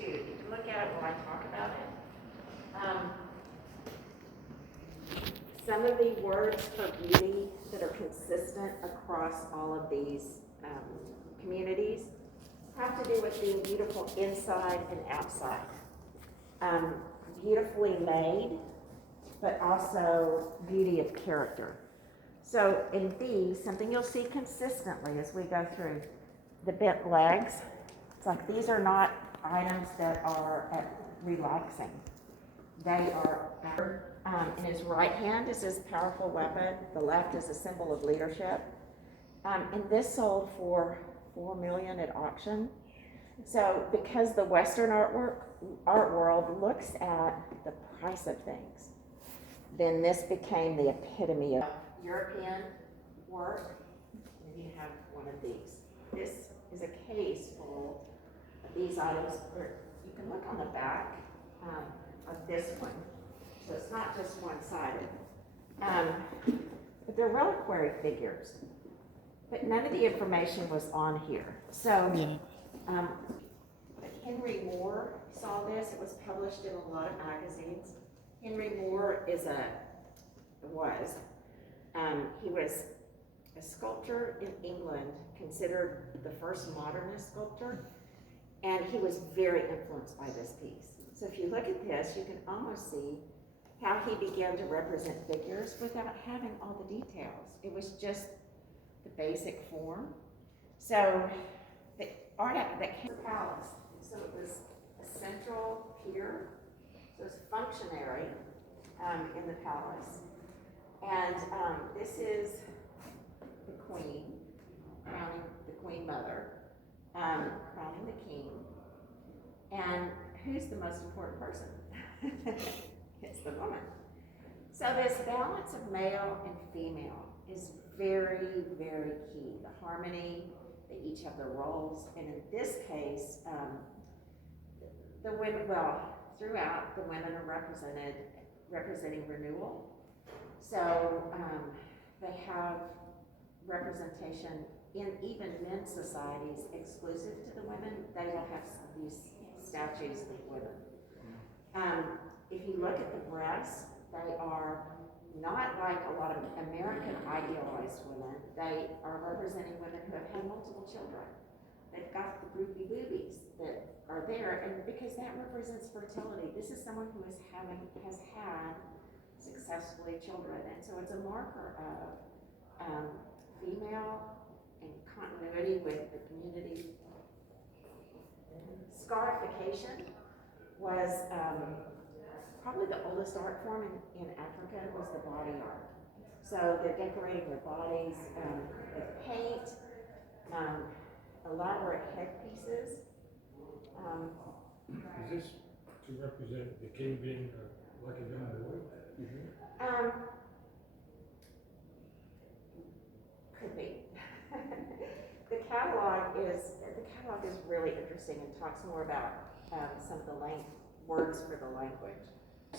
too. You can look at it while I talk about it. Some of the words for beauty that are consistent across all of these communities have to do with being beautiful inside and outside. Beautifully made, but also beauty of character. So in these, something you'll see consistently as we go through the bent legs, it's like these are not items that are relaxing. They are, in his right hand is his powerful weapon, the left is a symbol of leadership. And this sold for $4 million at auction. So because the Western art world looks at the price of things, then this became the epitome of European work. And you have one of these. This is a case full of these items. You can look on the back of this one. So it's not just one-sided. But they're reliquary figures. But none of the information was on here. So Henry Moore saw this. It was published in a lot of magazines. Henry Moore he was a sculptor in England, considered the first modernist sculptor, and he was very influenced by this piece. So if you look at this, you can almost see how he began to represent figures without having all the details. It was just the basic form. So the art that came to the palace, so it was a central pier, so it was functionary in the palace. And this is the queen, crowning the queen mother, crowning the king. And who's the most important person? It's the woman. So this balance of male and female is very, very key. The harmony, they each have their roles. And in this case, the women, throughout, the women are representing renewal. So they have representation in even men's societies exclusive to the women. They will have these statues of women. If you look at the breasts, they are not like a lot of American idealized women. They are representing women who have had multiple children. They've got the droopy boobies that are there, and because that represents fertility. This is someone who has had successfully children, and so it's a marker of female and continuity with the community. Scarification was probably the oldest art form in Africa. Was the body art. So they're decorating their bodies with paint, elaborate headpieces. Is this to represent the king being like a young boy? Could be. The catalog is really interesting and talks more about some of the words for the language.